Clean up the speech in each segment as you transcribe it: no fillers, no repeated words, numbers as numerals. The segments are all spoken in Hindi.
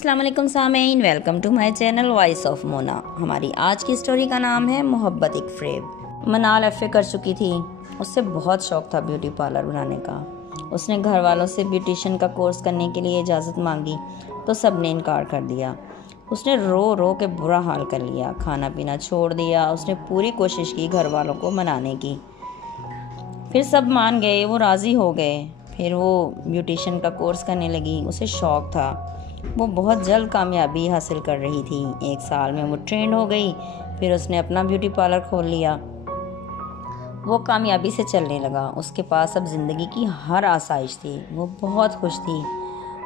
अस्सलाम वालेकुम सामीन, welcome to my channel voice of Mona. हमारी आज की स्टोरी का नाम है मोहब्बत एक फ़रेब। मनाल एफए कर चुकी थी। उससे बहुत शौक था ब्यूटी पार्लर बनाने का। उसने घर वालों से ब्यूटिशियन का कोर्स करने के लिए इजाज़त मांगी तो सब ने इनकार कर दिया। उसने रो रो के बुरा हाल कर लिया, खाना पीना छोड़ दिया। उसने पूरी कोशिश की घर वालों को मनाने की, फिर सब मान गए, वो राज़ी हो गए। फिर वो ब्यूटिशियन का कोर्स करने लगी। उसे शौक़ था। वो बहुत जल्द कामयाबी हासिल कर रही थी। 1 साल में वो ट्रेंड हो गई। फिर उसने अपना ब्यूटी पार्लर खोल लिया। वो कामयाबी से चलने लगा। उसके पास अब ज़िंदगी की हर आसाइश थी। वो बहुत खुश थी।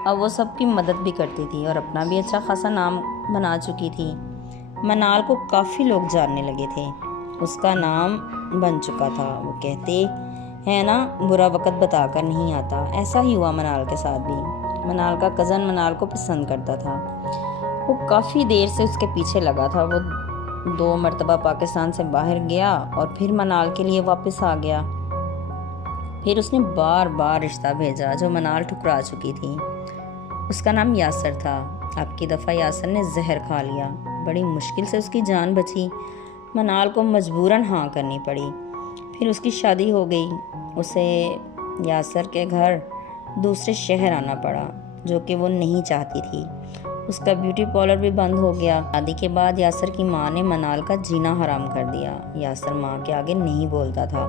अब वो सबकी मदद भी करती थी और अपना भी अच्छा खासा नाम बना चुकी थी। मनाल को काफ़ी लोग जानने लगे थे। उसका नाम बन चुका था। वो कहते है ना, बुरा वक़्त बताकर नहीं आता। ऐसा ही हुआ मनाल के साथ भी। मनाल का कज़न मनाल को पसंद करता था। वो काफ़ी देर से उसके पीछे लगा था। वो 2 मरतबा पाकिस्तान से बाहर गया और फिर मनाल के लिए वापस आ गया। फिर उसने बार बार रिश्ता भेजा जो मनाल ठुकरा चुकी थी। उसका नाम यासर था। अब की दफ़ा यासर ने जहर खा लिया। बड़ी मुश्किल से उसकी जान बची। मनाल को मजबूरन हाँ करनी पड़ी। फिर उसकी शादी हो गई। उसे यासर के घर दूसरे शहर आना पड़ा, जो कि वो नहीं चाहती थी। उसका ब्यूटी पार्लर भी बंद हो गया। शादी के बाद यासर की माँ ने मनाल का जीना हराम कर दिया। यासर माँ के आगे नहीं बोलता था,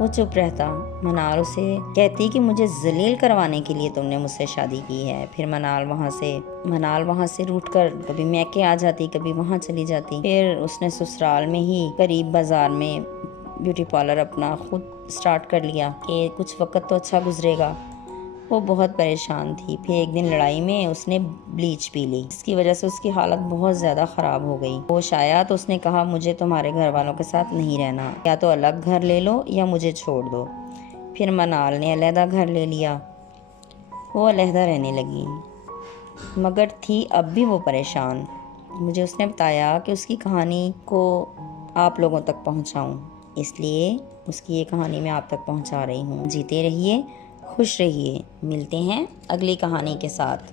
वो चुप रहता। मनाल उसे कहती कि मुझे जलील करवाने के लिए तुमने मुझसे शादी की है। फिर मनाल वहाँ से रूठकर कभी मैके आ जाती, कभी वहाँ चली जाती। फिर उसने ससुराल में ही करीब बाजार में ब्यूटी पार्लर अपना खुद स्टार्ट कर लिया कि कुछ वक्त तो अच्छा गुजरेगा। वो बहुत परेशान थी। फिर एक दिन लड़ाई में उसने ब्लीच पी ली। इसकी वजह से उसकी हालत बहुत ज़्यादा ख़राब हो गई। होश आया तो उसने कहा, मुझे तुम्हारे घर वालों के साथ नहीं रहना, या तो अलग घर ले लो या मुझे छोड़ दो। फिर मनाल ने अलहदा घर ले लिया। वो अलहदा रहने लगी, मगर थी अब भी वो परेशान। मुझे उसने बताया कि उसकी कहानी को आप लोगों तक पहुँचाऊँ, इसलिए उसकी ये कहानी मैं आप तक पहुँचा रही हूँ। जीते रहिए, खुश रहिए। मिलते हैं अगली कहानी के साथ।